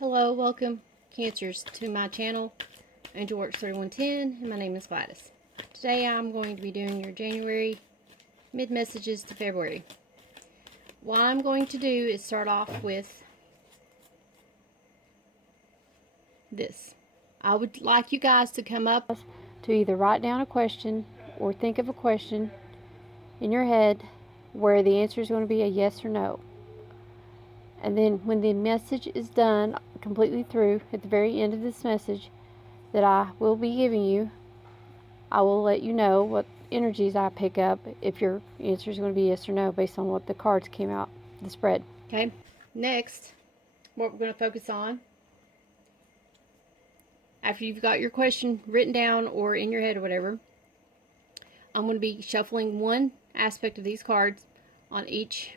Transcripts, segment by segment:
Hello, welcome Cancers to my channel, Angelworks3110, and my name is Gladys. Today I'm going to be doing your January mid-messages to February. What I'm going to do is start off with this. I would like you guys to come up to either write down a question or think of a question in your head where the answer is going to be a yes or no. And then when the message is done completely through, at the very end of this message that I will be giving you, I will let you know what energies I pick up, if your answer is going to be yes or no based on what the cards came out, the spread. Okay, next, what we're going to focus on, after you've got your question written down or in your head or whatever, I'm going to be shuffling one aspect of these cards on each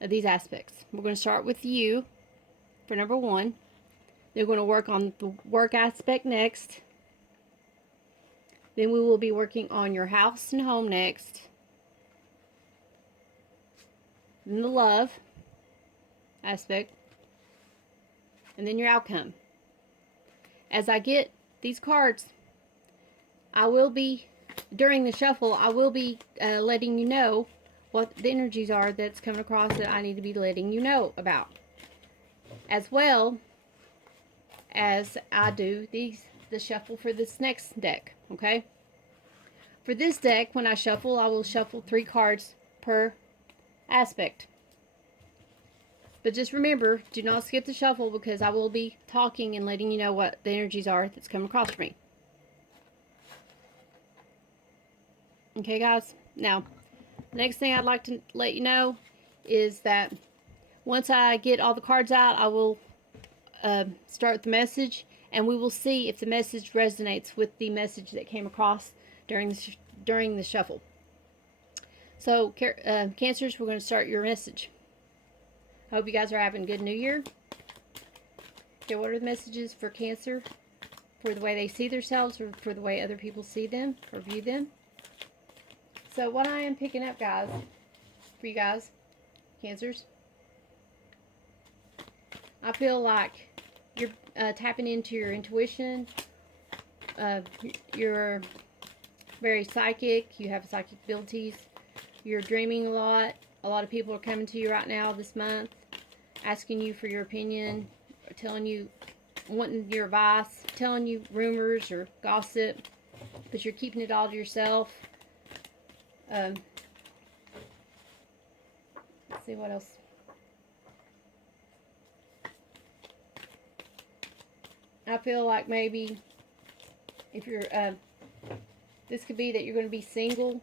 of these aspects. We're going to start with you for number one. They're going to work on the work aspect next. Then we will be working on your house and home next. Then the love aspect. And then your outcome. As I get these cards, I will be, during the shuffle, I will be letting you know what the energies are that's coming across that I need to be letting you know about. As well as I do the shuffle for this next deck, okay? For this deck, when I shuffle, I will shuffle 3 cards per aspect. But just remember, do not skip the shuffle because I will be talking and letting you know what the energies are that's coming across for me. Okay, guys? Now, the next thing I'd like to let you know is that once I get all the cards out, I will start the message, and we will see if the message resonates with the message that came across during the shuffle. So, Cancers, we're going to start your message. I hope you guys are having a good New Year. Okay, what are the messages for Cancer? For the way they see themselves, or for the way other people see them or view them? So what I am picking up, guys, for you guys, Cancers, I feel like you're tapping into your intuition. You're very psychic. You have psychic abilities. You're dreaming a lot. A lot of people are coming to you right now this month, asking you for your opinion, telling you, wanting your advice, telling you rumors or gossip, but you're keeping it all to yourself. Let's see what else. I feel like maybe if you're, this could be that you're going to be single.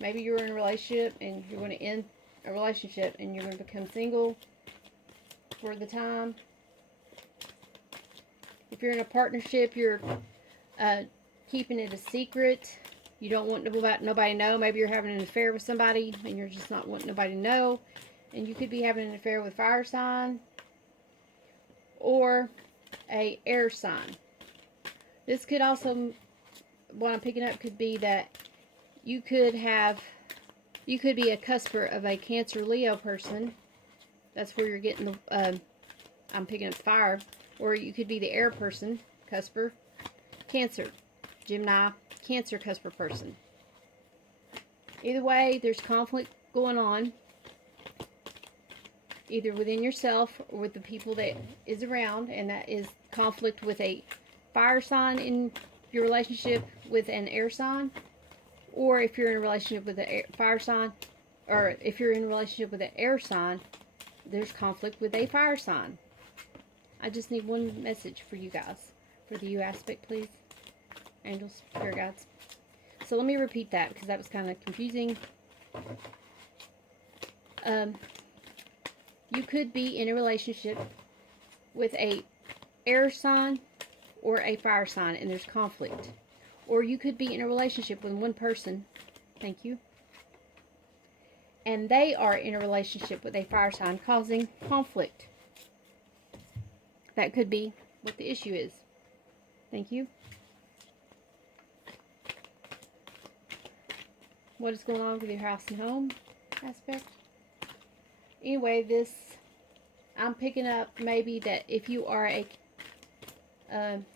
Maybe you're in a relationship and you're going to end a relationship and you're going to become single for the time. If you're in a partnership, you're keeping it a secret. You don't want nobody to know. Maybe you're having an affair with somebody and you're just not wanting nobody to know. And you could be having an affair with fire sign or a air sign. This could also, what I'm picking up could be that you could be a cusper of a Cancer Leo person. That's where you're getting the, I'm picking up fire. Or you could be the air person, cusper, Cancer, Gemini, Cancer cusper person. Either way, there's conflict going on, either within yourself or with the people that is around, and that is conflict with a fire sign in your relationship with an air sign, or if you're in a relationship with a fire sign, or if you're in a relationship with an air sign, there's conflict with a fire sign. I just need one message for you guys, for the you aspect, please. Angels, spirit guides. So let me repeat that because that was kind of confusing. You could be in a relationship with a air sign or a fire sign and there's conflict. Or you could be in a relationship with one person, thank you, and they are in a relationship with a fire sign causing conflict. That could be what the issue is. Thank you. What is going on with your house and home aspect? Anyway, I'm picking up maybe that if you are a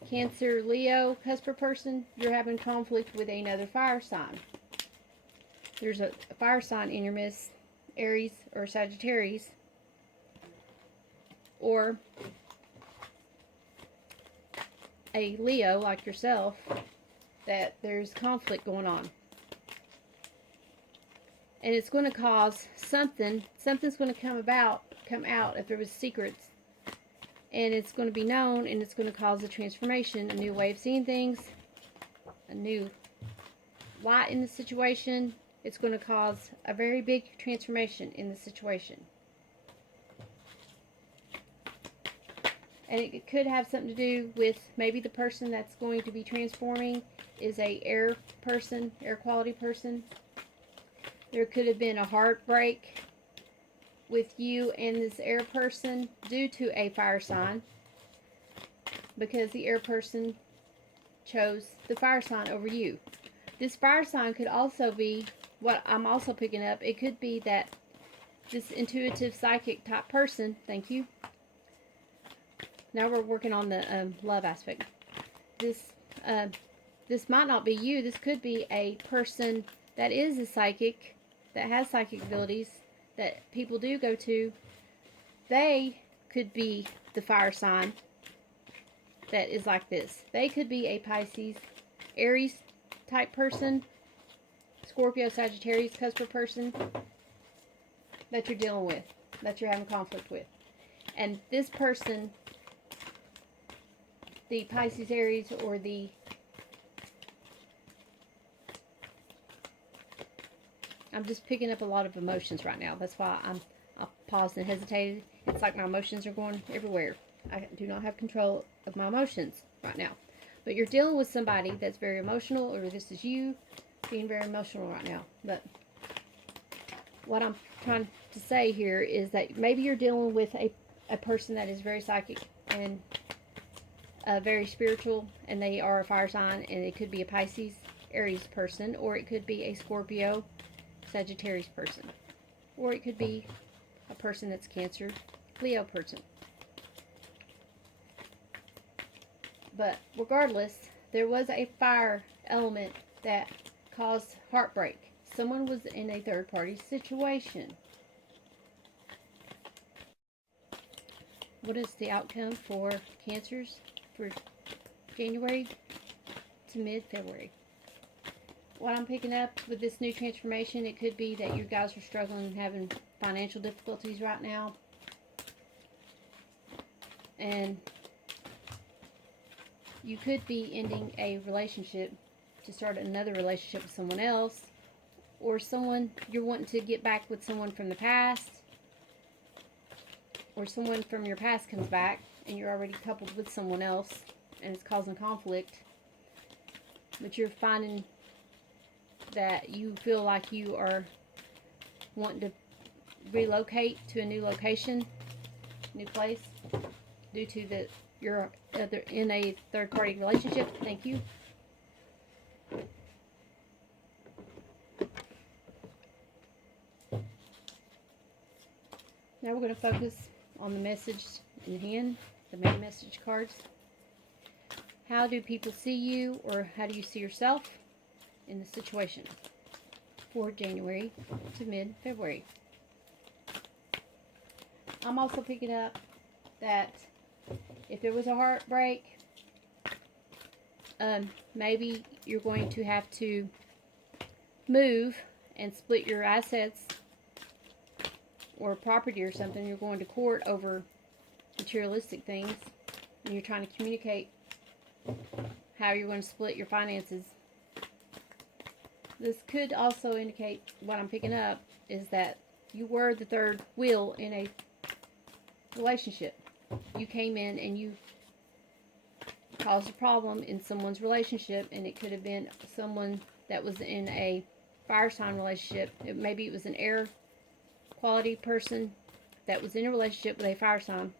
Cancer, Leo, cusper person, you're having conflict with another fire sign. There's a fire sign in your midst, Aries or Sagittarius, or a Leo like yourself, that there's conflict going on. And it's going to cause something's going to come out if there was secrets. And it's going to be known, and it's going to cause a transformation, a new way of seeing things, a new light in the situation. It's going to cause a very big transformation in the situation. And it could have something to do with maybe the person that's going to be transforming is a air person, air quality person. There could have been a heartbreak with you and this air person due to a fire sign, because the air person chose the fire sign over you. This fire sign could also be, what I'm also picking up, it could be that this intuitive psychic type person, thank you. Now we're working on the love aspect. This might not be you. This could be a person that is a psychic, that has psychic abilities, that people do go to. They could be the fire sign that is like this. They could be a Pisces, Aries type person, Scorpio, Sagittarius, cusper person that you're dealing with, that you're having conflict with. And this person, the Pisces, Aries, or the I'm just picking up a lot of emotions right now. That's why I paused and hesitated. It's like my emotions are going everywhere. I do not have control of my emotions right now. But you're dealing with somebody that's very emotional, or this is you being very emotional right now. But what I'm trying to say here is that maybe you're dealing with a person that is very psychic and very spiritual, and they are a fire sign, and it could be a Pisces, Aries person, or it could be a Scorpio, Sagittarius person, or it could be a person that's Cancer, Leo person. But regardless, there was a fire element that caused heartbreak. Someone was in a third party situation. What is the outcome for Cancers for January to mid-February? What I'm picking up with this new transformation, it could be that you guys are struggling and having financial difficulties right now. And you could be ending a relationship to start another relationship with someone else. Or someone, you're wanting to get back with someone from the past. Or someone from your past comes back and you're already coupled with someone else and it's causing conflict. But you're finding that you feel like you are wanting to relocate to a new location, new place, due to that you're in a third-party relationship. Thank you. Now we're going to focus on the message in hand, the main message cards. How do people see you, or how do you see yourself in the situation for January to mid-February? I'm also picking up that if there was a heartbreak, maybe you're going to have to move and split your assets or property or something. You're going to court over materialistic things, and you're trying to communicate how you're going to split your finances. This could also indicate, what I'm picking up is that you were the third wheel in a relationship. You came in and you caused a problem in someone's relationship, and it could have been someone that was in a fire sign relationship. Maybe it was an air quality person that was in a relationship with a fire sign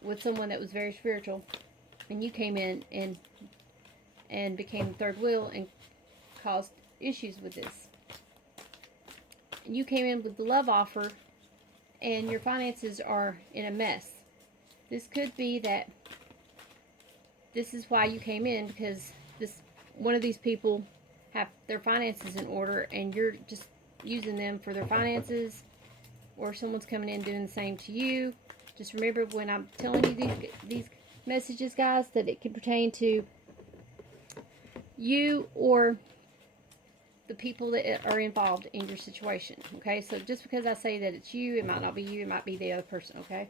with someone that was very spiritual, and you came in and became the third wheel and caused issues with this. And you came in with the love offer, and your finances are in a mess. This could be that this is why you came in, because one of these people have their finances in order and you're just using them for their finances, or someone's coming in doing the same to you. Just remember when I'm telling you these messages, guys, that it can pertain to you or the people that are involved in your situation. Okay, so just because I say that it's you, it might not be you, it might be the other person. Okay,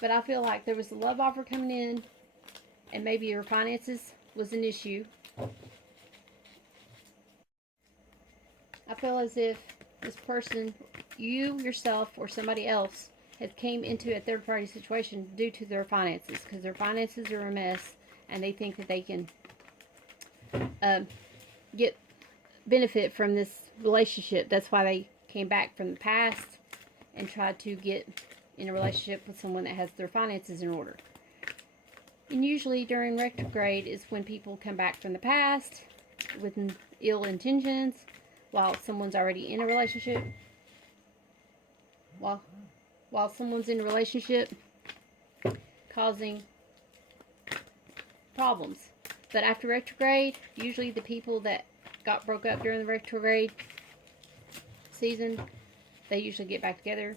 but I feel like there was a love offer coming in, and maybe your finances was an issue. I feel as if this person, you yourself or somebody else, has came into a third-party situation due to their finances, because their finances are a mess and they think that they can get benefit from this relationship. That's why they came back from the past and tried to get in a relationship with someone that has their finances in order. And usually during retrograde is when people come back from the past with ill intentions, while someone's already in a relationship. While someone's in a relationship causing problems. But after retrograde, usually the people that broke up during the retrograde season, they usually get back together,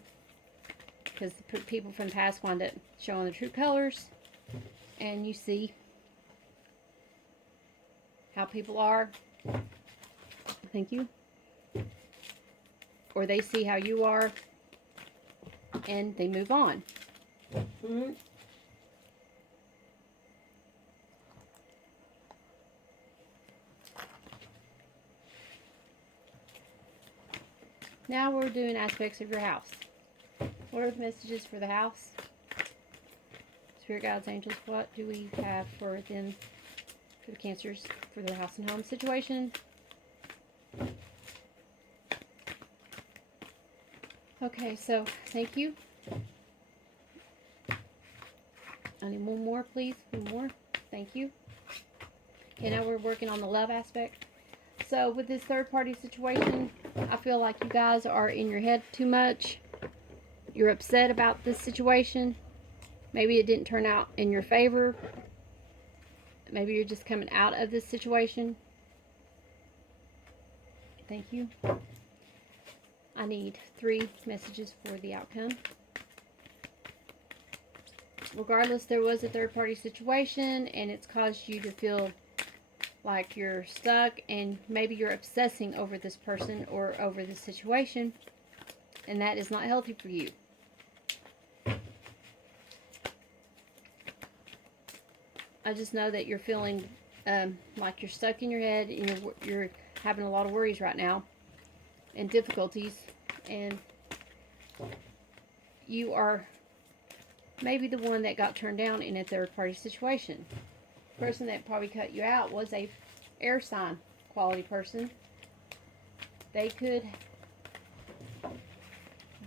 because the people from the past wind up showing their true colors, and you see how people are. Thank you. Or they see how you are, and they move on. Now we're doing aspects of your house. What are the messages for the house? Spirit guides, angels, what do we have for them, for the Cancers, for their house and home situation? Okay, so thank you. I need one more, please. One more. Thank you. Okay, now we're working on the love aspect. So with this third party situation, I feel like you guys are in your head too much. You're upset about this situation. Maybe it didn't turn out in your favor. Maybe you're just coming out of this situation. Thank you. I need 3 messages for the outcome. Regardless, there was a third party situation and it's caused you to feel like you're stuck, and maybe you're obsessing over this person or over this situation, and that is not healthy for you. I just know that you're feeling like you're stuck in your head, and you're having a lot of worries right now and difficulties, and you are maybe the one that got turned down in a third party situation. The person that probably cut you out was a air sign quality person. They could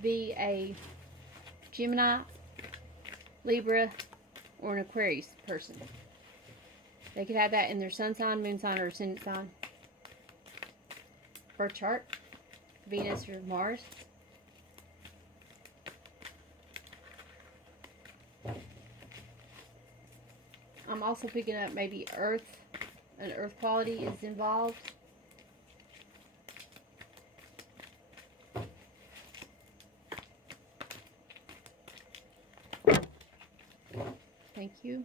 be a Gemini, Libra, or an Aquarius person. They could have that in their sun sign, moon sign, or ascendant sign. Birth chart, Venus or Mars. I'm also picking up maybe Earth, an Earth quality is involved. Thank you.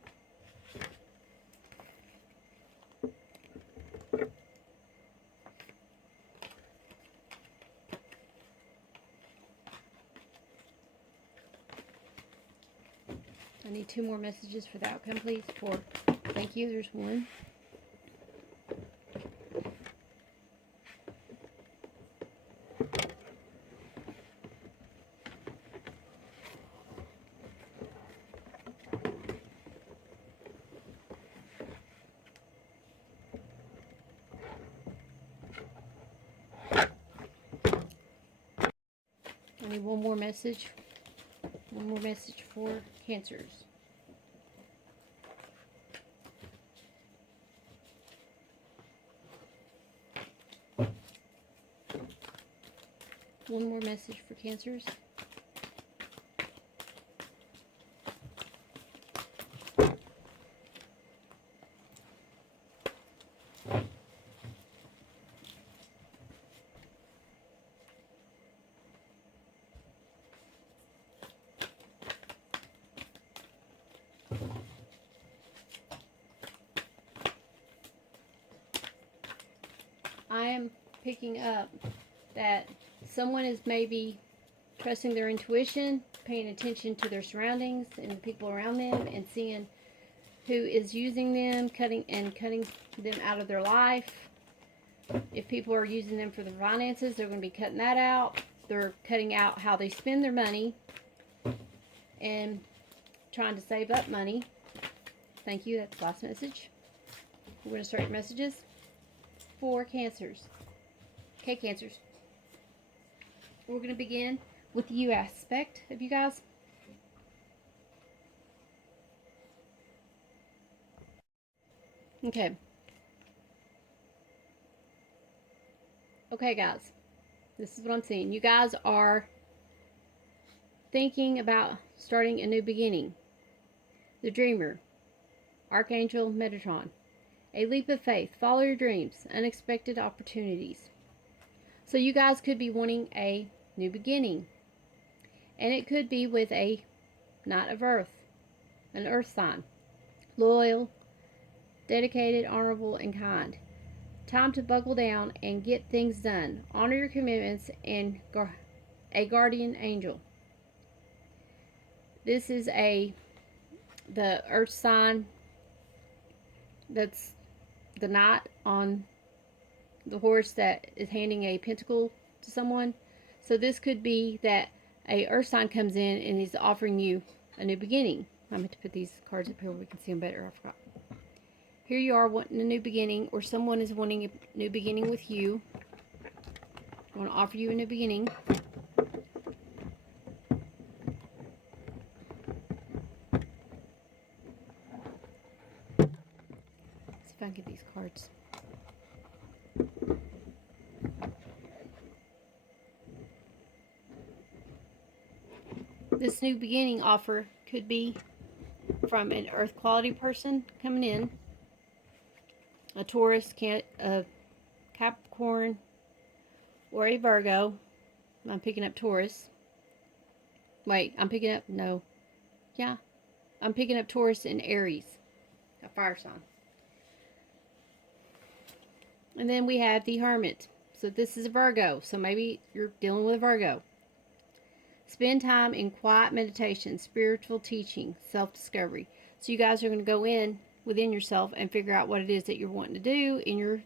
I need 2 more messages for the outcome, please. 4. Thank you. There's 1. I need 1 more message. 1 more message for Cancers. One more message for Cancers. picking up that someone is maybe trusting their intuition, paying attention to their surroundings and the people around them, and seeing who is using them, cutting them out of their life. If people are using them for their finances, they're going to be cutting that out. They're cutting out how they spend their money and trying to save up money. Thank you. That's the last message. We're going to start your messages for Cancers. Okay, Cancers. We're going to begin with the you aspect of you guys. Okay. Okay, guys. This is what I'm seeing. You guys are thinking about starting a new beginning. The Dreamer. Archangel Metatron. A leap of faith. Follow your dreams. Unexpected opportunities. So you guys could be wanting a new beginning. And it could be with a Knight of Earth. An earth sign. Loyal, dedicated, honorable, and kind. Time to buckle down and get things done. Honor your commitments and a guardian angel. This is the earth sign. That's the knight on the horse that is handing a pentacle to someone. So this could be that a earth sign comes in and is offering you a new beginning. I'm going to put these cards up here where we can see them better. I forgot. Here you are wanting a new beginning, or someone is wanting a new beginning with you. I want to offer you a new beginning. Let's see if I can get these cards. This new beginning offer could be from an earth quality person coming in, a Taurus, a Capricorn, or a Virgo. I'm picking up Taurus. Wait, I'm picking up, no. Yeah, I'm picking up Taurus and Aries, a fire sign. And then we have the Hermit. So this is a Virgo. So maybe you're dealing with a Virgo. Spend time in quiet meditation, spiritual teaching, self-discovery. So you guys are going to go in within yourself and figure out what it is that you're wanting to do in your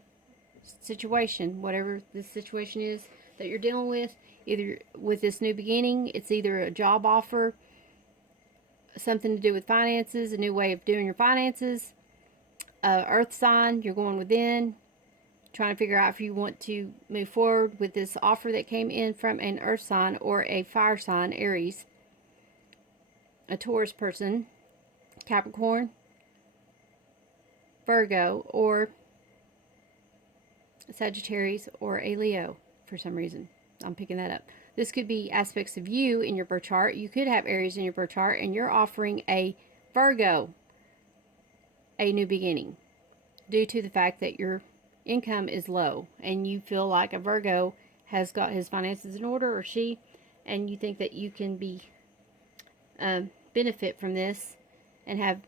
situation, whatever this situation is that you're dealing with. Either with this new beginning, it's either a job offer, something to do with finances, a new way of doing your finances, earth sign, you're going within, trying to figure out if you want to move forward with this offer that came in from an earth sign or a fire sign, Aries, a Taurus person, Capricorn, Virgo, or Sagittarius, or a Leo for some reason. I'm picking that up. This could be aspects of you in your birth chart. You could have Aries in your birth chart, and you're offering a Virgo a new beginning due to the fact that your income is low and you feel like a Virgo has got his finances in order, or she, and you think that you can be benefit from this and have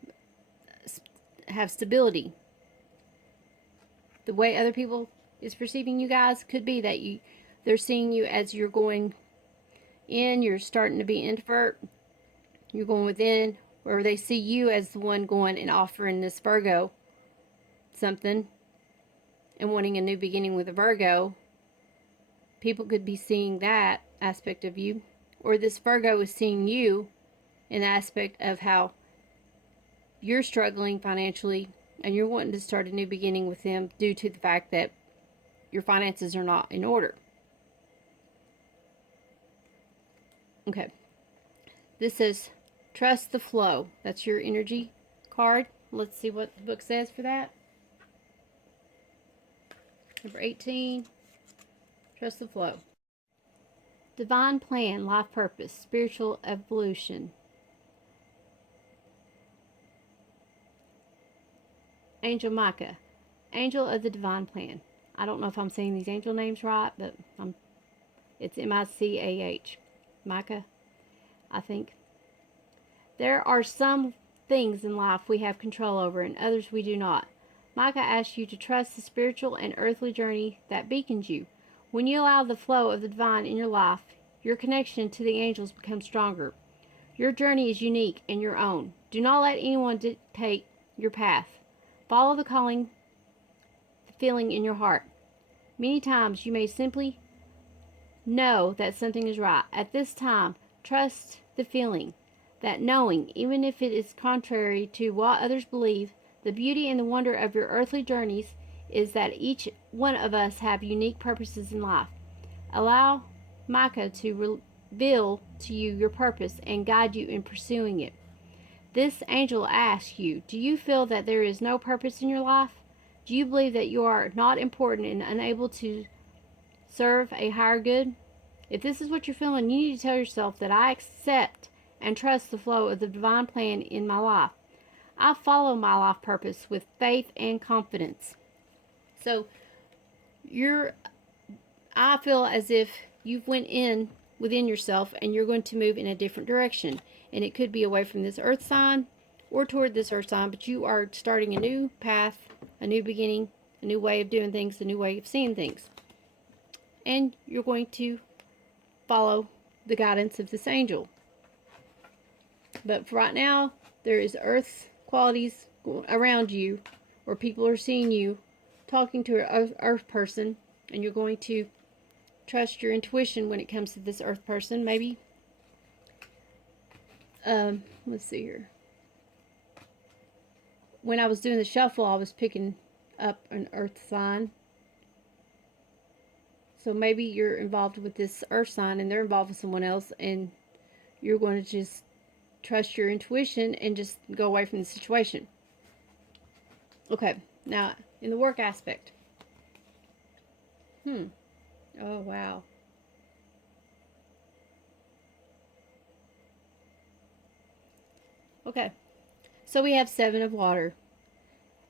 stability. The way other people is perceiving you guys could be that they're seeing you as you're going in, you're starting to be introvert, you're going within, or they see you as the one going and offering this Virgo something and wanting a new beginning with a Virgo. People could be seeing that aspect of you, or this Virgo is seeing you in the aspect of how you're struggling financially and you're wanting to start a new beginning with them due to the fact that your finances are not in order. Okay. This says, trust the flow. That's your energy card. Let's see what the book says for that. Number 18, trust the flow. Divine plan, life purpose, spiritual evolution. Angel Micah, angel of the divine plan. I don't know if I'm saying these angel names right, but it's M-I-C-A-H. Micah, I think. There are some things in life we have control over and others we do not. Micah asks you to trust the spiritual and earthly journey that beacons you. When you allow the flow of the divine in your life, your connection to the angels becomes stronger. Your journey is unique and your own. Do not let anyone dictate your path. Follow the calling, the feeling in your heart. Many times you may simply know that something is right. At this time, trust the feeling, that knowing, even if it is contrary to what others believe. The beauty and the wonder of your earthly journeys is that each one of us have unique purposes in life. Allow Micah to reveal to you your purpose and guide you in pursuing it. This angel asks you, do you feel that there is no purpose in your life? Do you believe that you are not important and unable to serve a higher good? If this is what you're feeling, you need to tell yourself that I accept and trust the flow of the divine plan in my life. I follow my life purpose with faith and confidence. So I feel as if you've went within yourself and you're going to move in a different direction. And it could be away from this earth sign or toward this earth sign, but you are starting a new path, a new beginning, a new way of doing things, a new way of seeing things. And you're going to follow the guidance of this angel. But for right now, there is earth qualities around you, or people are seeing you talking to an earth person, and you're going to trust your intuition when it comes to this earth person. Maybe let's see here. When I was doing the shuffle, I was picking up an earth sign. So maybe you're involved with this earth sign and they're involved with someone else, and you're going to just trust your intuition and just go away from the situation. Okay, now in the work aspect. Oh, wow. Okay, so we have 7 of water.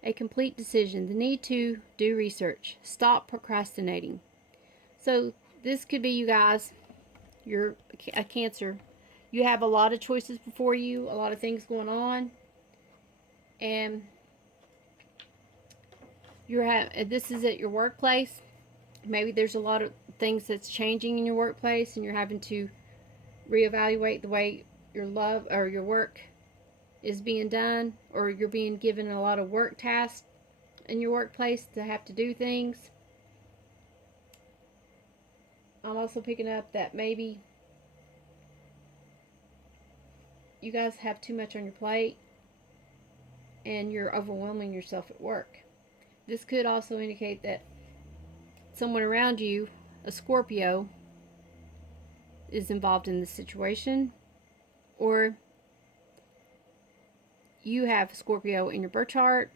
A complete decision. The need to do research. Stop procrastinating. So this could be you guys. You're a Cancer. You have a lot of choices before you, a lot of things going on, and this is at your workplace. Maybe there's a lot of things that's changing in your workplace, and you're having to reevaluate the way your love or your work is being done, or you're being given a lot of work tasks in your workplace to have to do things. I'm also picking up that maybe you guys have too much on your plate and you're overwhelming yourself at work. This could also indicate that someone around you, a Scorpio, is involved in this situation, or you have Scorpio in your birth chart.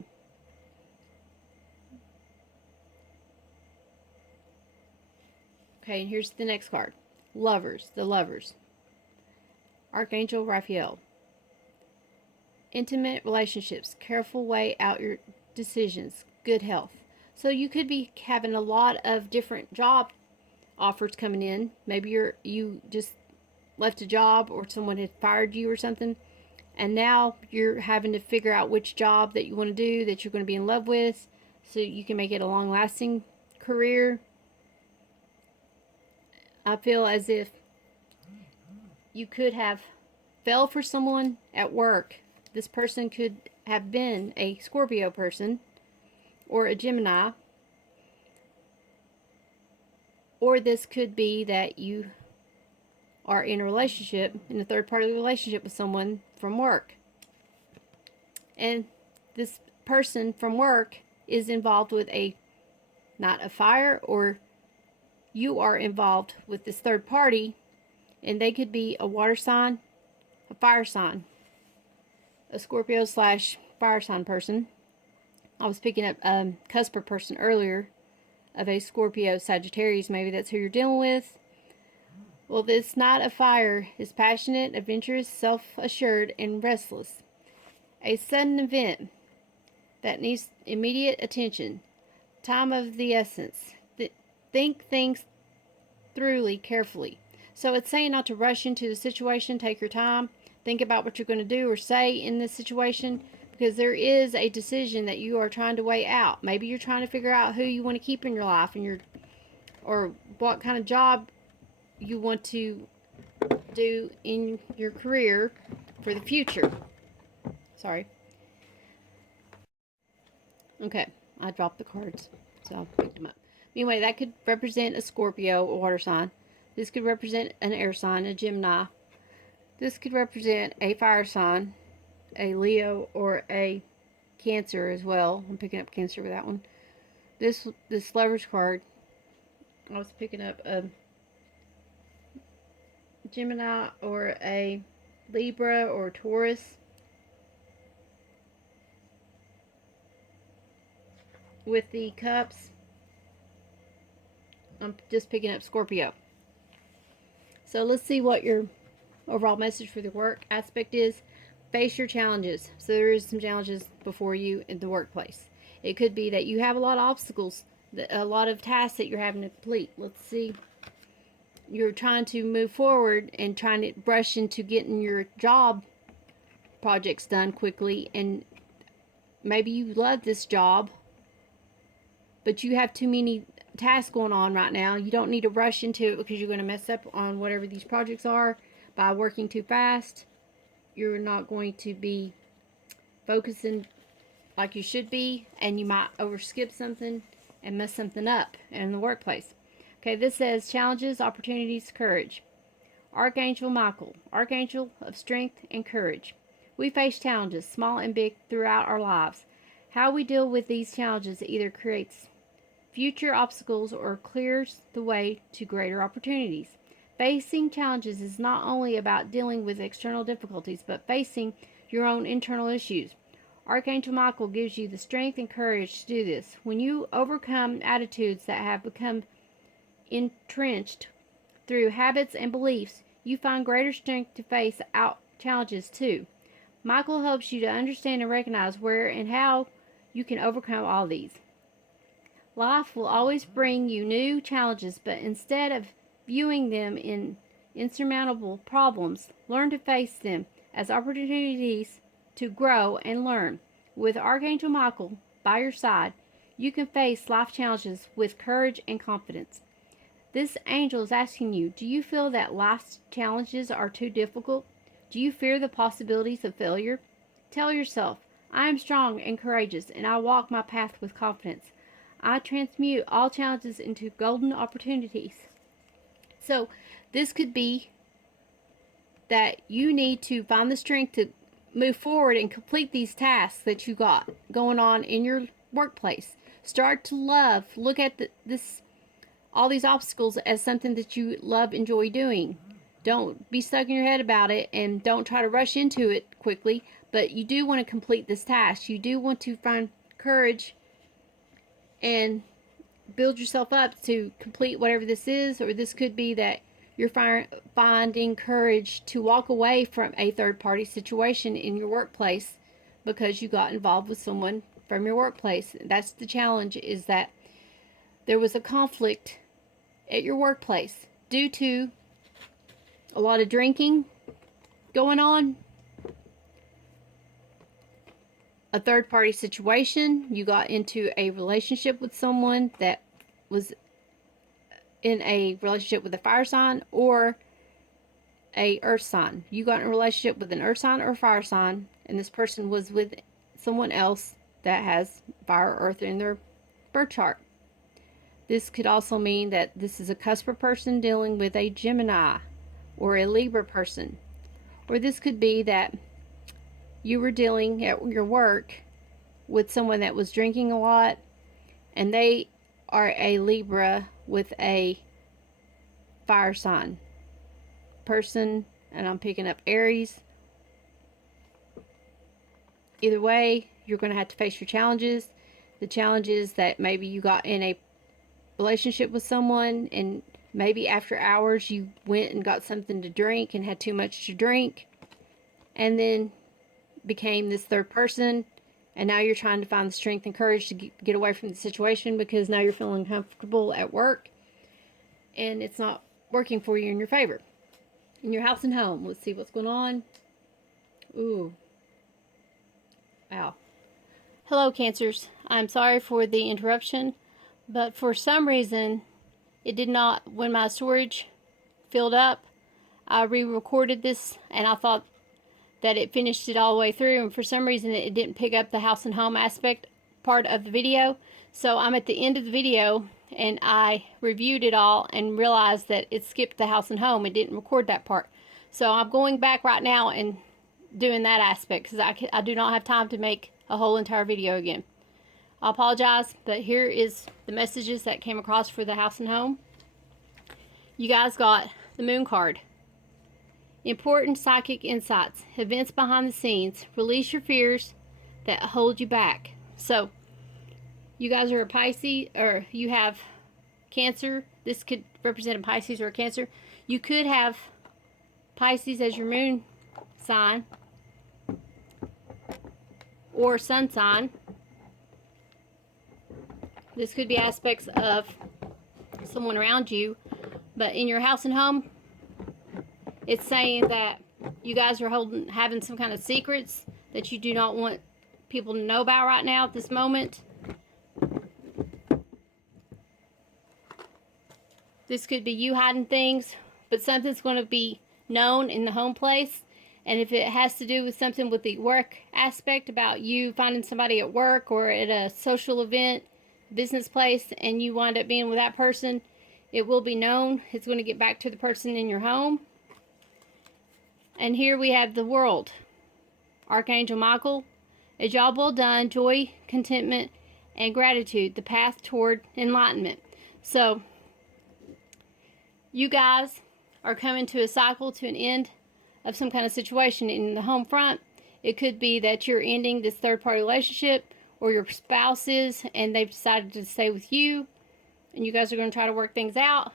Okay, and here's the next card. Lovers, the Lovers. Archangel Raphael. Intimate relationships, careful weigh out your decisions, good health. So you could be having a lot of different job offers coming in. Maybe you just left a job, or someone had fired you or something, and now you're having to figure out which job that you want to do, that you're going to be in love with, so you can make it a long-lasting career. I feel as if you could have fell for someone at work. This person could have been a Scorpio person or a Gemini, or this could be that you are in a relationship, in a third party relationship with someone from work, and this person from work is involved with not a fire, or you are involved with this third party, and they could be a water sign, a fire sign, a Scorpio / fire sign person. I was picking up cusper person earlier of a Scorpio Sagittarius. Maybe that's who you're dealing with. Well, this Knight of Fire is passionate, adventurous, self-assured, and restless. A sudden event that needs immediate attention. Time of the essence. Think things thoroughly, carefully. So it's saying not to rush into the situation. Take your time. Think about what you're going to do or say in this situation, because there is a decision that you are trying to weigh out. Maybe you're trying to figure out who you want to keep in your life, and you're or what kind of job you want to do in your career for the future. Sorry. Okay, I dropped the cards, so I picked them up. Anyway, that could represent a Scorpio, a water sign. This could represent an air sign, a Gemini. This could represent a fire sign, a Leo, or a Cancer as well. I'm picking up Cancer with that one. This Lovers card, I was picking up a Gemini or a Libra or Taurus. With the cups, I'm just picking up Scorpio. So let's see what your overall message for the work aspect is. Face your challenges. So there is some challenges before you in the workplace. It could be that you have a lot of obstacles, a lot of tasks that you're having to complete. Let's see. You're trying to move forward and trying to rush into getting your job projects done quickly, and maybe you love this job, but you have too many tasks going on right now. You don't need to rush into it because you're going to mess up on whatever these projects are by working too fast. You're not going to be focusing like you should be, and you might overskip something and mess something up in the workplace. Okay, this says challenges, opportunities, courage. Archangel Michael, Archangel of strength and courage. We face challenges, small and big, throughout our lives. How we deal with these challenges either creates future obstacles or clears the way to greater opportunities. Facing challenges is not only about dealing with external difficulties, but facing your own internal issues. Archangel Michael gives you the strength and courage to do this. When you overcome attitudes that have become entrenched through habits and beliefs, you find greater strength to face out challenges too. Michael helps you to understand and recognize where and how you can overcome all these. Life will always bring you new challenges, but instead of viewing them in insurmountable problems, learn to face them as opportunities to grow and learn. With Archangel Michael by your side, you can face life challenges with courage and confidence. This angel is asking you, do you feel that life's challenges are too difficult? Do you fear the possibilities of failure? Tell yourself, I am strong and courageous, and I walk my path with confidence. I transmute all challenges into golden opportunities. So this could be that you need to find the strength to move forward and complete these tasks that you got going on in your workplace. Start to look at all these obstacles as something that you love, enjoy doing. Don't be stuck in your head about it, and don't try to rush into it quickly, but you do want to complete this task. You do want to find courage and build yourself up to complete whatever this is, or this could be that you're finding courage to walk away from a third-party situation in your workplace because you got involved with someone from your workplace. That's the challenge, is that there was a conflict at your workplace due to a lot of drinking going on, a third-party situation. You got into a relationship with someone that was in a relationship with a fire sign or a earth sign. You got in a relationship with an earth sign or fire sign, and this person was with someone else that has fire or earth in their birth chart. This could also mean that this is a Cusper person dealing with a Gemini or a Libra person. Or this could be that you were dealing at your work with someone that was drinking a lot, and they are a Libra with a fire sign person, and I'm picking up Aries. Either way, you're going to have to face your challenges. The challenge is that maybe you got in a relationship with someone, and maybe after hours you went and got something to drink and had too much to drink, and then became this third person, and now you're trying to find the strength and courage to get away from the situation because now you're feeling comfortable at work and it's not working for you in your favor. In your house and home, let's see what's going on. Ooh. Wow. Hello, Cancers. I'm sorry for the interruption, but for some reason It did not, when my storage filled up, I re-recorded this and I thought that it finished it all the way through, and for some reason it didn't pick up the house and home aspect part of the video. So I'm at the end of the video and I reviewed it all and realized that it skipped the house and home. It didn't record that part. So I'm going back right now and doing that aspect because I do not have time to make a whole entire video again. I apologize, but here is the messages that came across for the house and home. You guys got the moon card. Important psychic insights, events behind the scenes, release your fears that hold you back. So, you guys are a Pisces, or you have Cancer. This could represent a Pisces or a Cancer. You could have Pisces as your moon sign, or sun sign. This could be aspects of someone around you, but in your house and home, it's saying that you guys are having some kind of secrets that you do not want people to know about right now at this moment. This could be you hiding things, but something's going to be known in the home place. And if it has to do with something with the work aspect, about you finding somebody at work or at a social event, business place, and you wind up being with that person, it will be known. It's going to get back to the person in your home. And here we have the World. Archangel Michael. A job well done, joy, contentment, and gratitude. The path toward enlightenment. So, you guys are coming to a cycle, to an end of some kind of situation. In the home front, it could be that you're ending this third-party relationship, or your spouse is, and they've decided to stay with you, and you guys are going to try to work things out.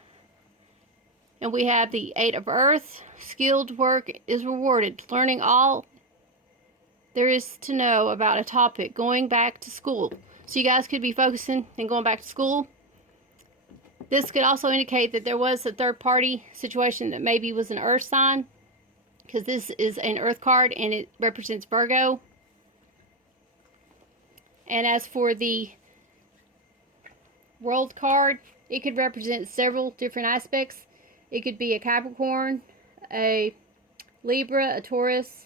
And we have the Eight of Earth. Skilled work is rewarded. Learning all there is to know about a topic. Going back to school. So you guys could be focusing and going back to school. This could also indicate that there was a third party situation that maybe was an earth sign, because this is an earth card and it represents Virgo. And as for the World card, it could represent several different aspects. It could be a Capricorn, a Libra, a Taurus,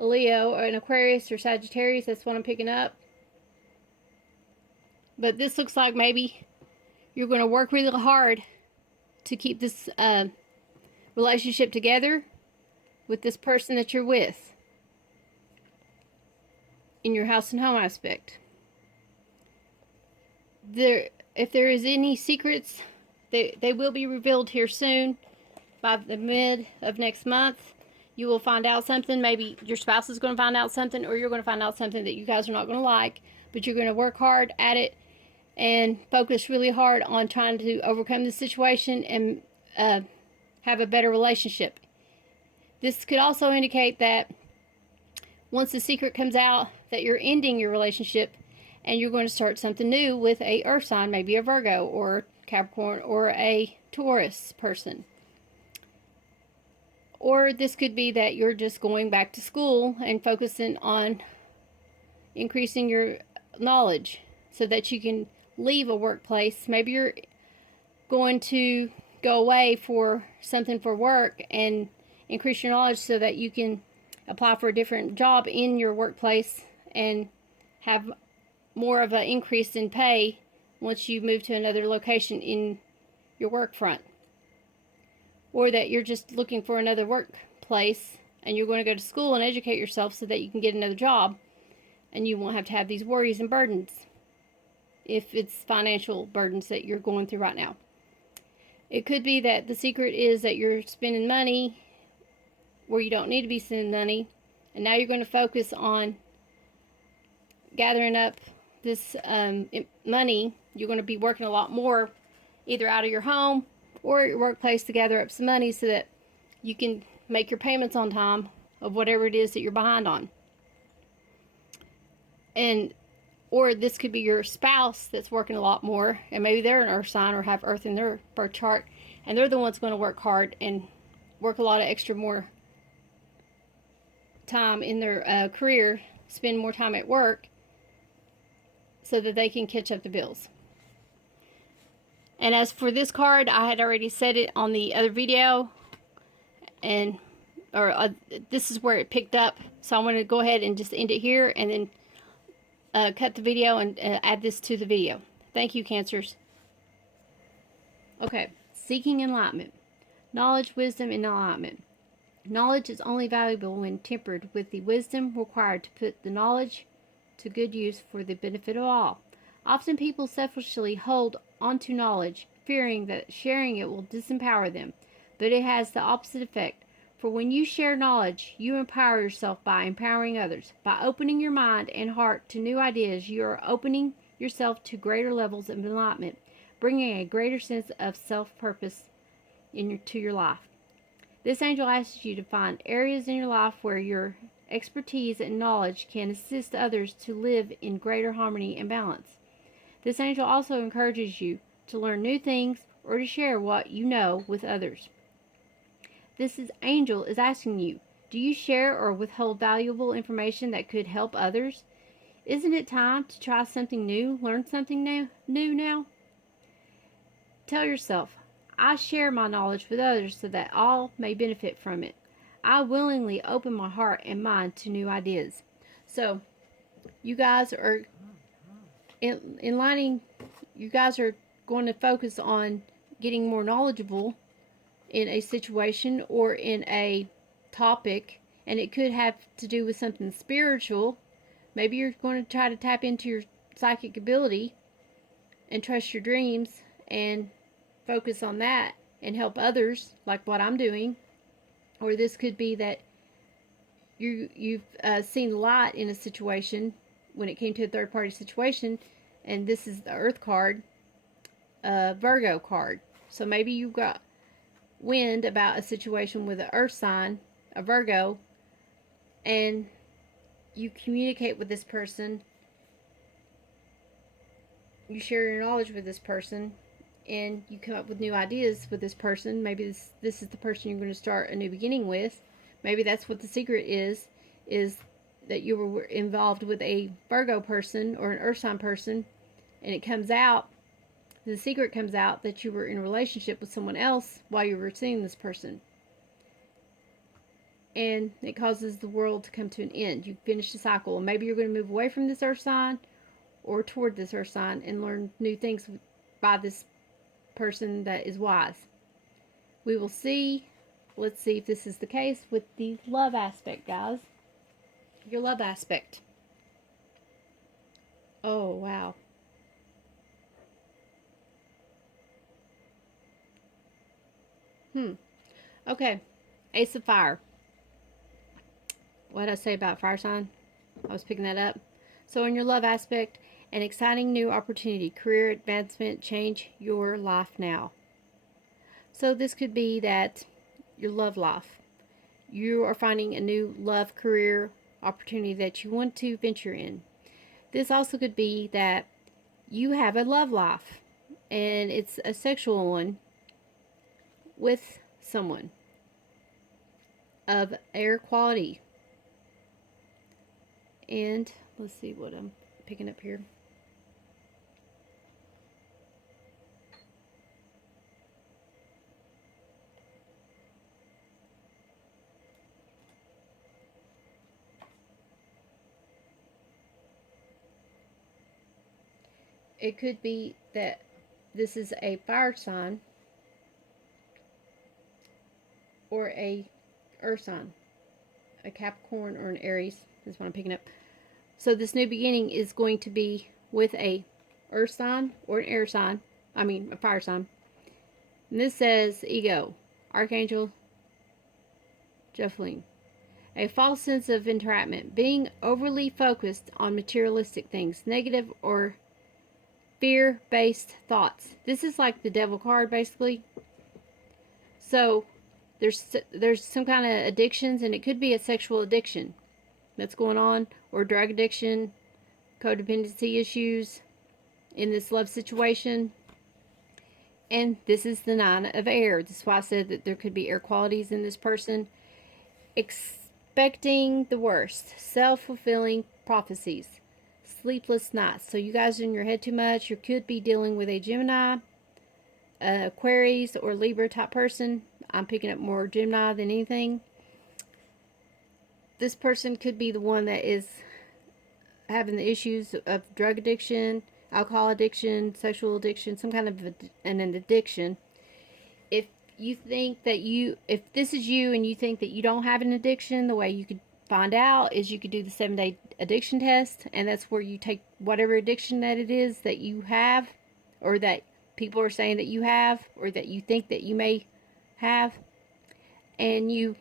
a Leo, or an Aquarius or Sagittarius. That's what I'm picking up. But this looks like maybe you're going to work really hard to keep this relationship together with this person that you're with in your house and home aspect. If there is any secrets, they will be revealed here soon. By the mid of next month, you will find out something. Maybe your spouse is going to find out something, or you're going to find out something that you guys are not going to like, but you're going to work hard at it and focus really hard on trying to overcome the situation and have a better relationship. This could also indicate that once the secret comes out, that you're ending your relationship and you're going to start something new with a earth sign, maybe a Virgo or Capricorn or a Taurus person. Or this could be that you're just going back to school and focusing on increasing your knowledge so that you can leave a workplace. Maybe you're going to go away for something for work and increase your knowledge so that you can apply for a different job in your workplace and have more of an increase in pay once you move to another location in your work front. Or that you're just looking for another workplace and you're going to go to school and educate yourself so that you can get another job and you won't have to have these worries and burdens if it's financial burdens that you're going through right now. It could be that the secret is that you're spending money where you don't need to be spending money, and now you're going to focus on gathering up this money. You're going to be working a lot more either out of your home or your workplace to gather up some money so that you can make your payments on time of whatever it is that you're behind on. Or this could be your spouse that's working a lot more, and maybe they're an earth sign or have earth in their birth chart, and they're the ones going to work hard and work a lot of extra more time in their career, spend more time at work so that they can catch up the bills. And as for this card, I had already said it on the other video, and this is where it picked up. So I'm going to go ahead and just end it here, and then cut the video and add this to the video. Thank you, Cancers. Okay, seeking enlightenment. Knowledge, wisdom, and enlightenment. Knowledge is only valuable when tempered with the wisdom required to put the knowledge to good use for the benefit of all. Often people selfishly hold onto knowledge, fearing that sharing it will disempower them, but it has the opposite effect. For when you share knowledge, you empower yourself by empowering others. By opening your mind and heart to new ideas, you are opening yourself to greater levels of enlightenment, bringing a greater sense of self-purpose to your life. This angel asks you to find areas in your life where your expertise and knowledge can assist others to live in greater harmony and balance. This angel also encourages you to learn new things or to share what you know with others. This angel is asking you, do you share or withhold valuable information that could help others? Isn't it time to try something new, learn something new now? Tell yourself, I share my knowledge with others so that all may benefit from it. I willingly open my heart and mind to new ideas. So, you guys are you guys are going to focus on getting more knowledgeable in a situation or in a topic, and it could have to do with something spiritual. Maybe you're going to try to tap into your psychic ability and trust your dreams and focus on that and help others, like what I'm doing. Or this could be that you've seen light in a situation when it came to a third-party situation, and this is the Earth card, Virgo card. So maybe you got wind about a situation with an Earth sign, a Virgo, and you communicate with this person, you share your knowledge with this person, and you come up with new ideas with this person. Maybe this is the person you're going to start a new beginning with. Maybe that's what the secret is that you were involved with a Virgo person or an Earth sign person, and it comes out, the secret comes out that you were in a relationship with someone else while you were seeing this person. And it causes the world to come to an end. You finish the cycle. And maybe you're going to move away from this Earth sign or toward this Earth sign and learn new things by this person that is wise. We will see. Let's see if this is the case with the love aspect, guys. Your love aspect. Oh, wow. Okay. Ace of Fire. What did I say about fire sign? I was picking that up. So in your love aspect, an exciting new opportunity, career advancement, change your life now. So this could be that your love life. You are finding a new love career opportunity that you want to venture in. This also could be that you have a love life and it's a sexual one with someone of air quality. And let's see what I'm picking up here. It could be that this is a fire sign or a earth sign, a Capricorn or an Aries. That's what I'm picking up. So this new beginning is going to be with a earth sign or an air sign. I mean, a fire sign. And this says ego, Archangel Jopheline. A false sense of entrapment, being overly focused on materialistic things, negative or fear-based thoughts. This is like the devil card, basically. So there's some kind of addictions, and it could be a sexual addiction that's going on, or drug addiction, codependency issues in this love situation. And this is the 9 of air. This is why I said that there could be air qualities in this person. Expecting the worst, self-fulfilling prophecies, sleepless nights. So you guys are in your head too much. You could be dealing with a Gemini, Aquarius or Libra type person. I'm picking up more Gemini than anything. This person could be the one that is having the issues of drug addiction, alcohol addiction, sexual addiction, some kind of an addiction. If you think that if this is you and you think that you don't have an addiction, the way you could find out is you could do the 7-day addiction test, and that's where you take whatever addiction that it is that you have, or that people are saying that you have, or that you think that you may have, and you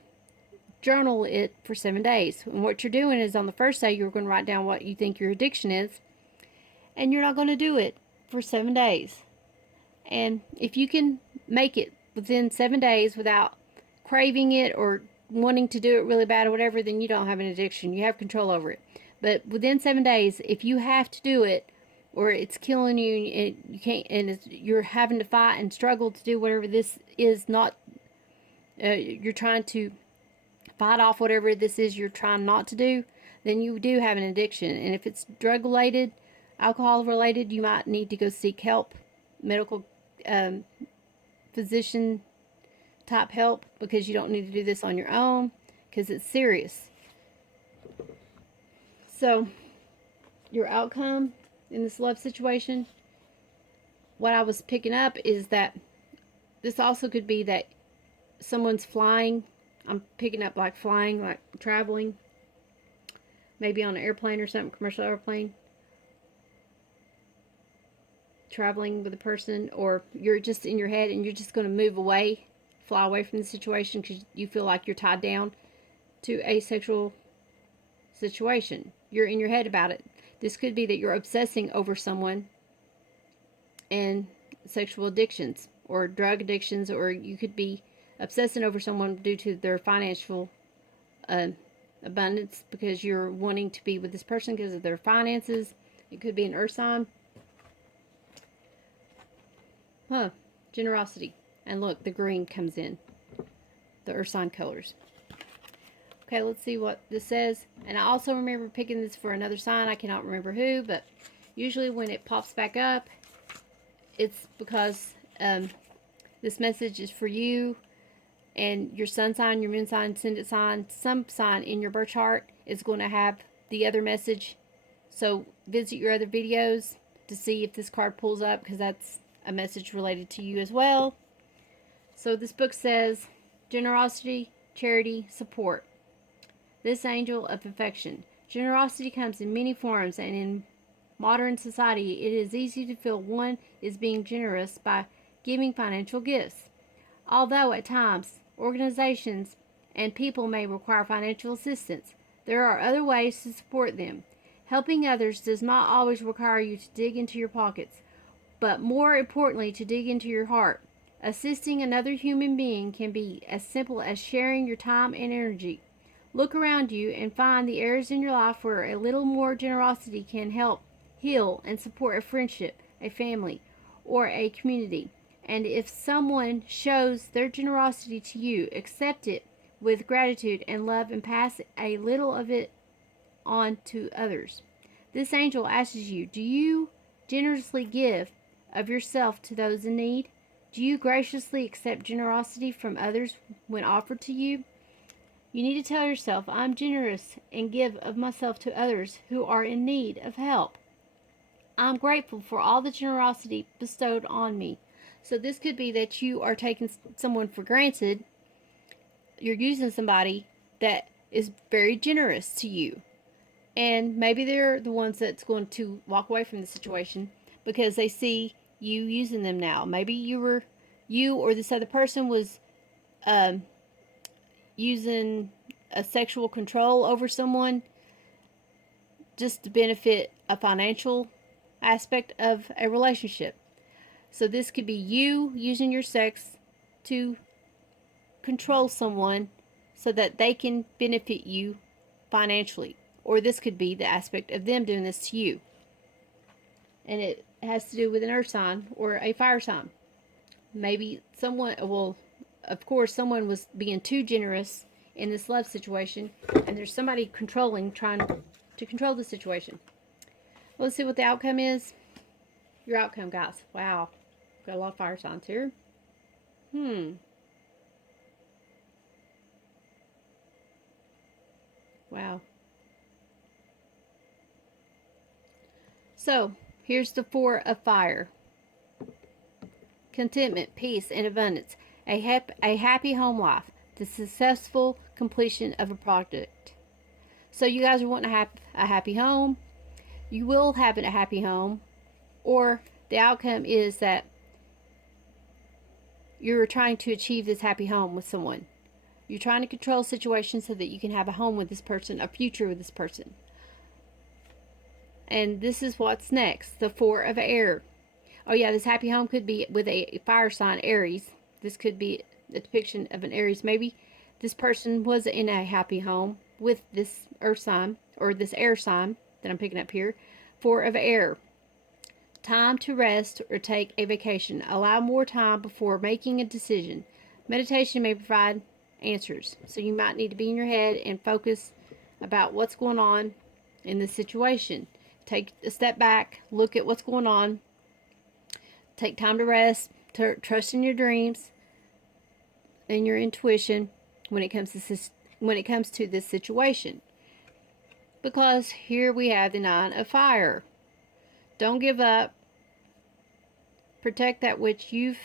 journal it for 7 days. And what you're doing is, on the first day, you're going to write down what you think your addiction is, and you're not going to do it for 7 days. And if you can make it within 7 days without craving it or wanting to do it really bad or whatever, then you don't have an addiction. You have control over it. But within 7 days, if you have to do it, or it's killing you, and you can't, and you're having to fight and struggle to do whatever this is, not you're trying to fight off whatever this is you're trying not to do, then you do have an addiction. And if it's drug related, alcohol related, you might need to go seek help, medical physician type help, because you don't need to do this on your own, because it's serious. So your outcome in this love situation, what I was picking up is that this also could be that someone's flying. I'm picking up like flying, like traveling, maybe on an airplane or something, commercial airplane, traveling with a person, or you're just in your head and you're just going to move away, fly away from the situation because you feel like you're tied down to a sexual situation. You're in your head about it. This could be that you're obsessing over someone and sexual addictions or drug addictions, or you could be obsessing over someone due to their financial abundance, because you're wanting to be with this person because of their finances. It could be an earth sign. Generosity. And look, the green comes in. The earth sign colors. Okay, let's see what this says. And I also remember picking this for another sign. I cannot remember who, but usually when it pops back up, it's because this message is for you and your sun sign, your moon sign, ascendant sign. Some sign in your birth chart is going to have the other message. So visit your other videos to see if this card pulls up, because that's a message related to you as well. So this book says, generosity, charity, support. This angel of affection. Generosity comes in many forms, and in modern society, it is easy to feel one is being generous by giving financial gifts. Although at times, organizations and people may require financial assistance, there are other ways to support them. Helping others does not always require you to dig into your pockets, but more importantly, to dig into your heart. Assisting another human being can be as simple as sharing your time and energy. Look around you and find the areas in your life where a little more generosity can help heal and support a friendship, a family, or a community. And if someone shows their generosity to you, accept it with gratitude and love and pass a little of it on to others. This angel asks you, do you generously give of yourself to those in need? Do you graciously accept generosity from others when offered to you? You need to tell yourself, I'm generous and give of myself to others who are in need of help. I'm grateful for all the generosity bestowed on me. So this could be that you are taking someone for granted. You're using somebody that is very generous to you. And maybe they're the ones that's going to walk away from the situation because they see you using them now. Maybe you or this other person was using a sexual control over someone just to benefit a financial aspect of a relationship. So this could be you using your sex to control someone so that they can benefit you financially. Or this could be the aspect of them doing this to you. And it has to do with an earth sign or a fire sign. Maybe someone, well, of course, someone was being too generous in this love situation, and there's somebody trying to control the situation. Let's see what the outcome is. Your outcome, guys. Wow. Got a lot of fire signs here. Wow. So, here's the Four of Fire. Contentment, peace, and abundance. A happy home life. The successful completion of a project. So you guys are wanting to have a happy home. You will have a happy home. Or the outcome is that you're trying to achieve this happy home with someone. You're trying to control situations so that you can have a home with this person, a future with this person. And this is what's next. The Four of Air. Oh yeah, this happy home could be with a fire sign, Aries. This could be a depiction of an Aries. Maybe this person was in a happy home with this earth sign, or this air sign that I'm picking up here. Four of Air. Time to rest or take a vacation. Allow more time before making a decision. Meditation may provide answers. So you might need to be in your head and focus about what's going on in this situation. Take a step back, look at what's going on. Take time to rest, trust in your dreams and your intuition when it comes to this situation. Because here we have the Nine of Fire. Don't give up. Protect that which you've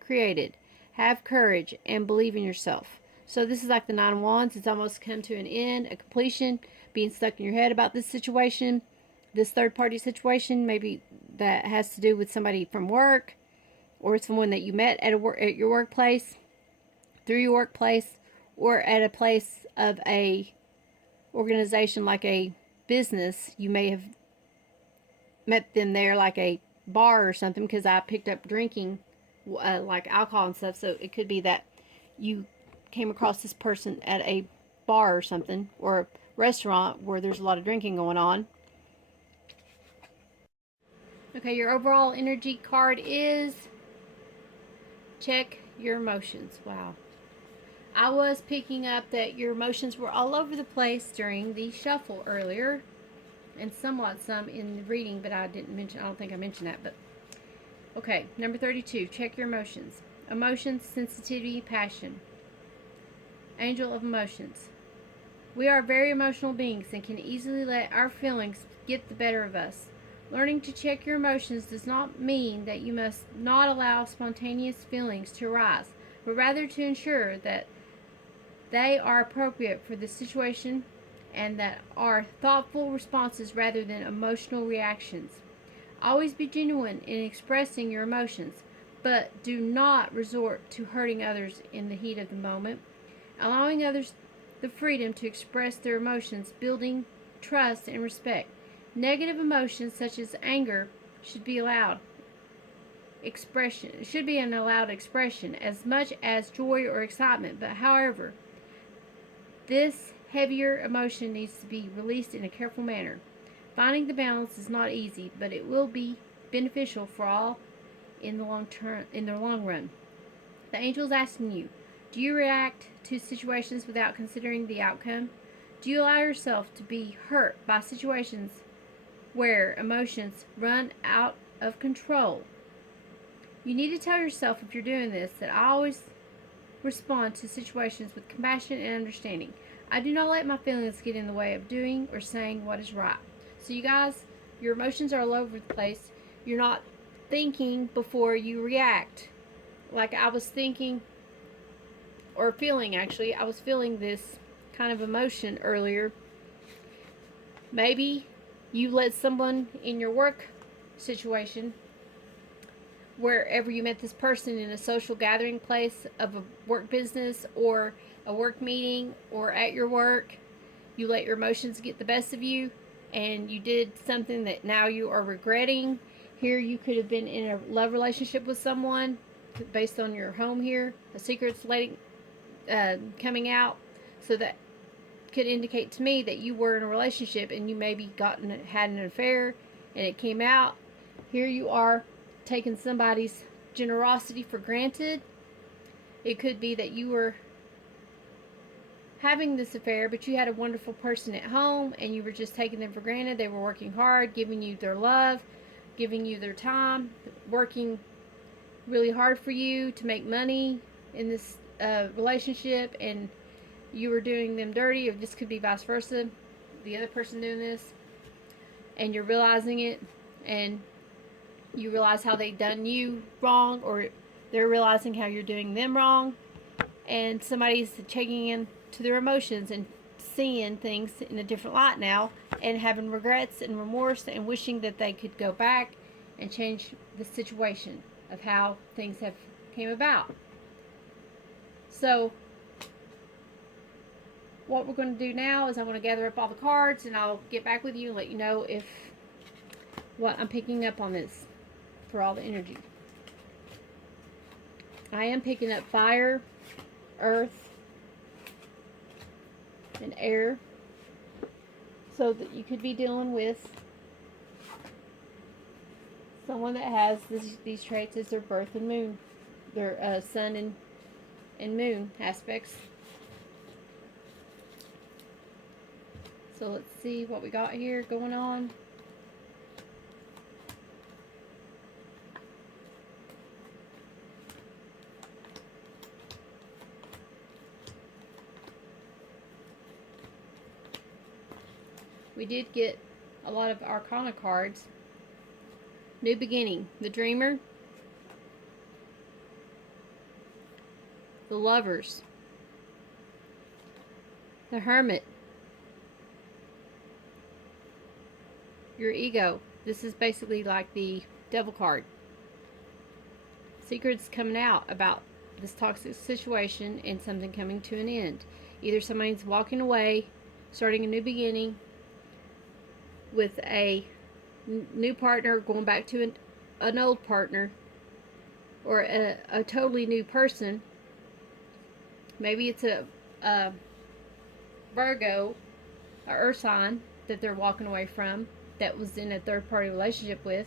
created. Have courage and believe in yourself. So this is like the Nine of Wands. It's almost come to an end, a completion, being stuck in your head about this situation, this third party situation. Maybe that has to do with somebody from work, or someone that you met at your workplace, through your workplace, or at a place of a organization like a business. You may have met them there, like a bar or something, because I picked up drinking like alcohol and stuff. So it could be that you came across this person at a bar or something, or a restaurant where there's a lot of drinking going on. Okay, your overall energy card is check your emotions. Wow. I was picking up that your emotions were all over the place during the shuffle earlier, and somewhat some in the reading, but I don't think I mentioned that. But okay, number 32, check your emotions. Emotions, sensitivity, passion. Angel of emotions. We are very emotional beings and can easily let our feelings get the better of us. Learning to check your emotions does not mean that you must not allow spontaneous feelings to arise, but rather to ensure that they are appropriate for the situation and that are thoughtful responses rather than emotional reactions. Always be genuine in expressing your emotions, but do not resort to hurting others in the heat of the moment. Allowing others the freedom to express their emotions, building trust and respect. Negative emotions such as anger should be an allowed expression as much as joy or excitement, but however, this heavier emotion needs to be released in a careful manner. Finding the balance is not easy, but it will be beneficial for all in the long run. The angel is asking you, do you react to situations without considering the outcome? Do you allow yourself to be hurt by situations where emotions run out of control? You need to tell yourself, if you're doing this, that I always respond to situations with compassion and understanding. I do not let my feelings get in the way of doing or saying what is right. So you guys, your emotions are all over the place. You're not thinking before you react. Like I was thinking, or feeling actually, I was feeling this kind of emotion earlier. Maybe you let someone in your work situation, wherever you met this person in a social gathering place of a work business or a work meeting or at your work, you let your emotions get the best of you and you did something that now you are regretting. Here you could have been in a love relationship with someone based on your home here, a secret's coming out, so that could indicate to me that you were in a relationship and you maybe had an affair and it came out. Here you are taking somebody's generosity for granted. It could be that you were having this affair, but you had a wonderful person at home and you were just taking them for granted. They were working hard, giving you their love, giving you their time, working really hard for you to make money in this relationship, and you were doing them dirty, or this could be vice versa, the other person doing this, and you're realizing it, and you realize how they done you wrong, or they're realizing how you're doing them wrong, and somebody's checking in to their emotions and seeing things in a different light now, and having regrets and remorse and wishing that they could go back and change the situation of how things have came about. So what we're going to do now is I'm going to gather up all the cards, and I'll get back with you and let you know if what I'm picking up on this for all the energy. I am picking up fire, earth, and air, so that you could be dealing with someone that has these traits as their birth and moon, their sun and moon aspects. So let's see what we got here going on. We did get a lot of Arcana cards. New beginning, the Dreamer, the Lovers, the Hermit, your ego. This is basically like the Devil card. Secrets coming out about this toxic situation and something coming to an end. Either somebody's walking away, starting a new beginning with a new partner, going back to an old partner, or a totally new person. Maybe it's a Virgo, a earth sign that they're walking away from, that was in a third-party relationship with,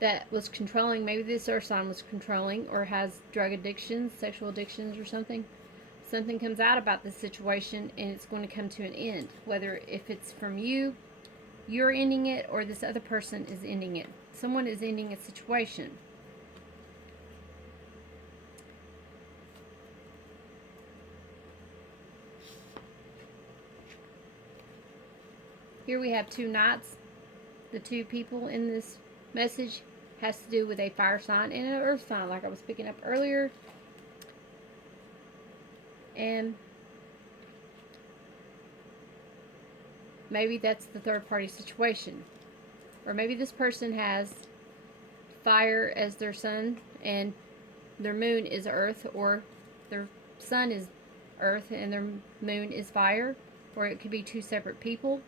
that was controlling. Maybe this earth sign was controlling, or has drug addictions, sexual addictions, or something. Something comes out about this situation, and it's going to come to an end. Whether if it's from you, you're ending it, or this other person is ending it. Someone is ending a situation. Here we have two knights. The two people in this message has to do with a fire sign and an earth sign, like I was picking up earlier. And maybe that's the third party situation. Or maybe this person has fire as their sun and their moon is earth, or their sun is earth and their moon is fire. Or it could be two separate people.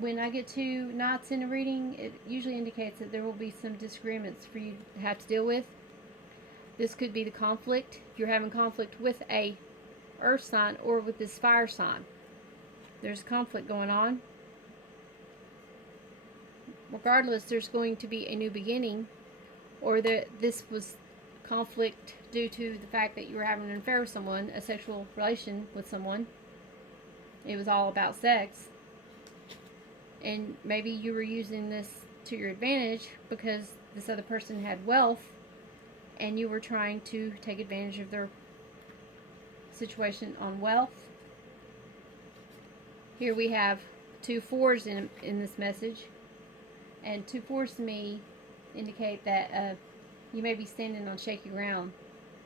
When I get two knights in a reading, it usually indicates that there will be some disagreements for you to have to deal with. This could be the conflict. You're having conflict with a earth sign or with this fire sign. There's conflict going on. Regardless, there's going to be a new beginning, or that this was conflict due to the fact that you were having an affair with someone, a sexual relation with someone. It was all about sex. And maybe you were using this to your advantage because this other person had wealth, and you were trying to take advantage of their situation on wealth. Here we have two fours in this message. And two fours to me indicate that you may be standing on shaky ground.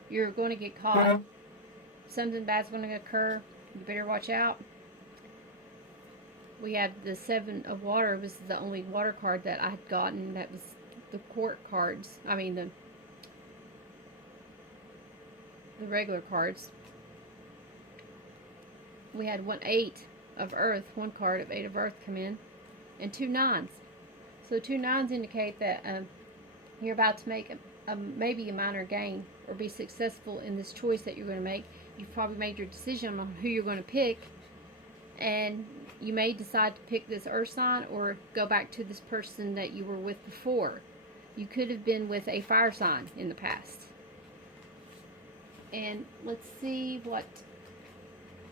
You're going to get caught. Something bad's going to occur. You better watch out. We had the Seven of Water. This is the only water card that I had gotten. That was the court cards. I mean the regular cards. We had 8 of Earth, one card of 8 of Earth come in, and 2 9s. So 2 9s indicate that you're about to make maybe a minor gain or be successful in this choice that you're going to make. You've probably made your decision on who you're going to pick, and you may decide to pick this earth sign or go back to this person that you were with before. You could have been with a fire sign in the past. And let's see what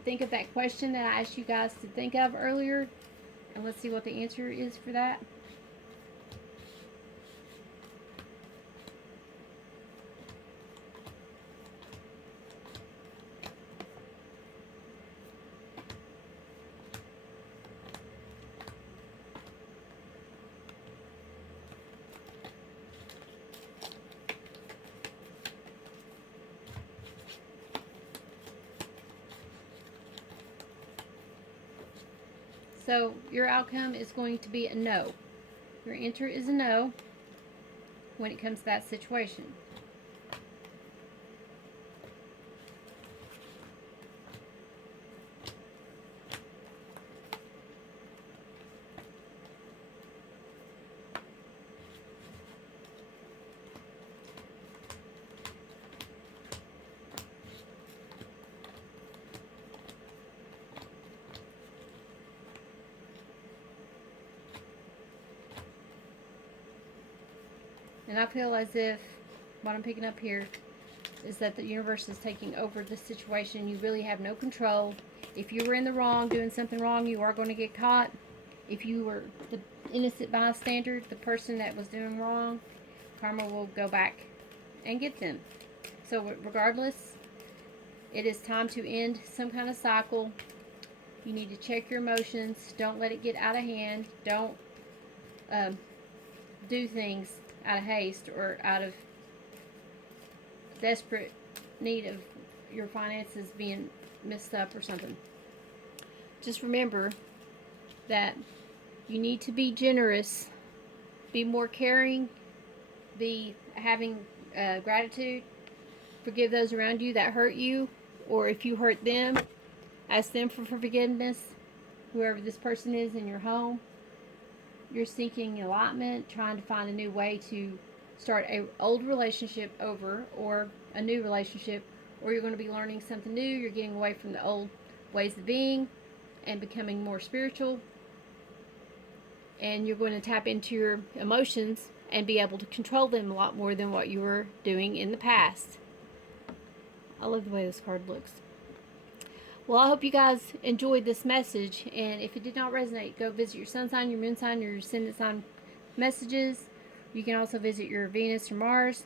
think of that question that I asked you guys to think of earlier, and let's see what the answer is for that. So your outcome is going to be a no. Your answer is a no when it comes to that situation. And I feel as if what I'm picking up here is that the universe is taking over the situation. You really have no control. If you were in the wrong, doing something wrong, you are going to get caught. If you were the innocent bystander, the person that was doing wrong, karma will go back and get them. So regardless, it is time to end some kind of cycle. You need to check your emotions. Don't let it get out of hand. Don't do things out of haste or out of desperate need of your finances being messed up or something. Just remember that you need to be generous, be more caring, be having gratitude, forgive those around you that hurt you, or if you hurt them, ask them for forgiveness. Whoever this person is in your home, you're seeking enlightenment, trying to find a new way to start an old relationship over, or a new relationship, or you're going to be learning something new. You're getting away from the old ways of being and becoming more spiritual, and you're going to tap into your emotions and be able to control them a lot more than what you were doing in the past. I love the way this card looks. Well, I hope you guys enjoyed this message, and if it did not resonate, go visit your sun sign, your moon sign, your ascendant sign messages. You can also visit your Venus or Mars,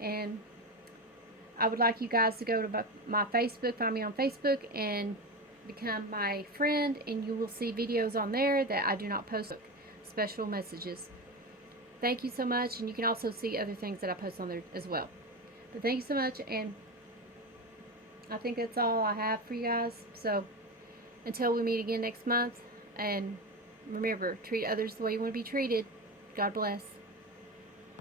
and I would like you guys to go to my Facebook, find me on Facebook, and become my friend, and you will see videos on there that I do not post, special messages. Thank you so much, and you can also see other things that I post on there as well. But thank you so much, and I think that's all I have for you guys. So until we meet again next month, and remember, treat others the way you want to be treated. God bless.